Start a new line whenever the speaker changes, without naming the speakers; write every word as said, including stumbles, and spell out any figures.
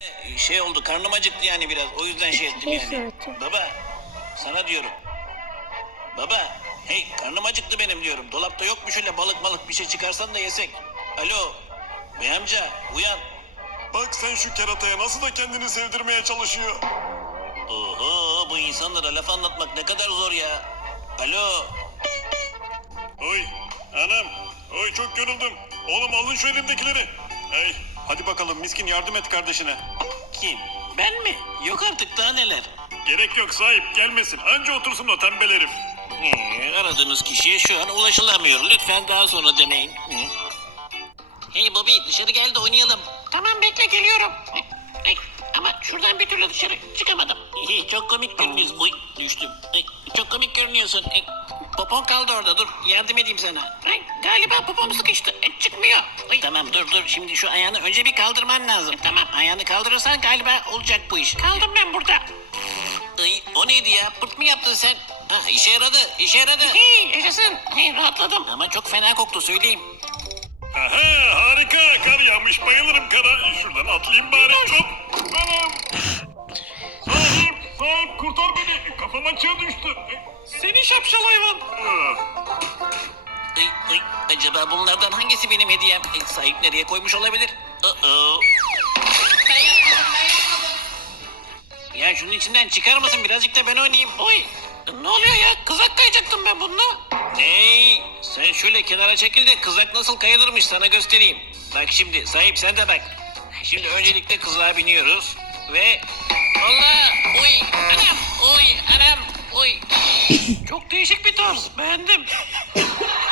Şey oldu, karnım acıktı yani biraz. O yüzden şey ettim yani. Baba, sana diyorum. Baba, hey karnım acıktı benim diyorum. Dolapta yok mu şöyle balık malık bir şey çıkarsan da yesek. Alo, bey amca uyan.
Bak sen şu kerataya nasıl da kendini sevdirmeye çalışıyor.
Oho, bu insanlara laf anlatmak ne kadar zor ya. Alo.
Oy anam. Oy çok yoruldum. Oğlum alın şu elimdekileri. Hey hadi bakalım miskin yardım et kardeşine.
Kim? Ben mi? Yok artık daha neler.
Gerek yok sahip gelmesin. Anca otursun o tembel herif.
Ee, aradığınız kişiye şu an ulaşılamıyor. Lütfen daha sonra deneyin. Hı? Hey Bobby dışarı gel de oynayalım. Tamam bekle geliyorum. Ay, ama şuradan bir türlü dışarı çıkamadım. Çok komik görünüyorsun. Oy düştüm. Ay, çok komik görünüyorsun. Ay, popon kaldı orada dur yardım edeyim sana. Ay, galiba popom sıkıştı. Ay, çıkmıyor. Ay, tamam dur dur şimdi şu ayağını önce bir kaldırman lazım. Tamam ayağını kaldırırsan galiba olacak bu iş. Kaldım ben burada. Ay, o neydi ya? Pırt mı yaptın sen? Ha, işe yaradı, işe yaradı. Hey, yaşasın. Hey, rahatladım. Ama çok fena koktu söyleyeyim.
Aha harika kar yağmış bayılırım kara. Şuradan atlayayım bari çok. Anam. Sahip sahip kurtar beni. Kafam açığa düştü.
Seni şapşal hayvan.
Ah.
Ay, ay, acaba bunlardan hangisi benim hediyem? E, sahip nereye koymuş olabilir? Uh-oh.
Ben yapmadım, ben yapmadım.
Ya şunun içinden çıkar mısın? Birazcık da ben oynayayım. Oy. Ne oluyor ya? Kızak kayacaktım ben bununla. Hey, sen şöyle kenara çekil de kızak nasıl kayılırmış sana göstereyim. Bak şimdi sahip sen de bak. Şimdi öncelikle kızağa biniyoruz ve Allah, oy, anam, oy, anam, oy. Çok değişik bir tarz. Beğendim.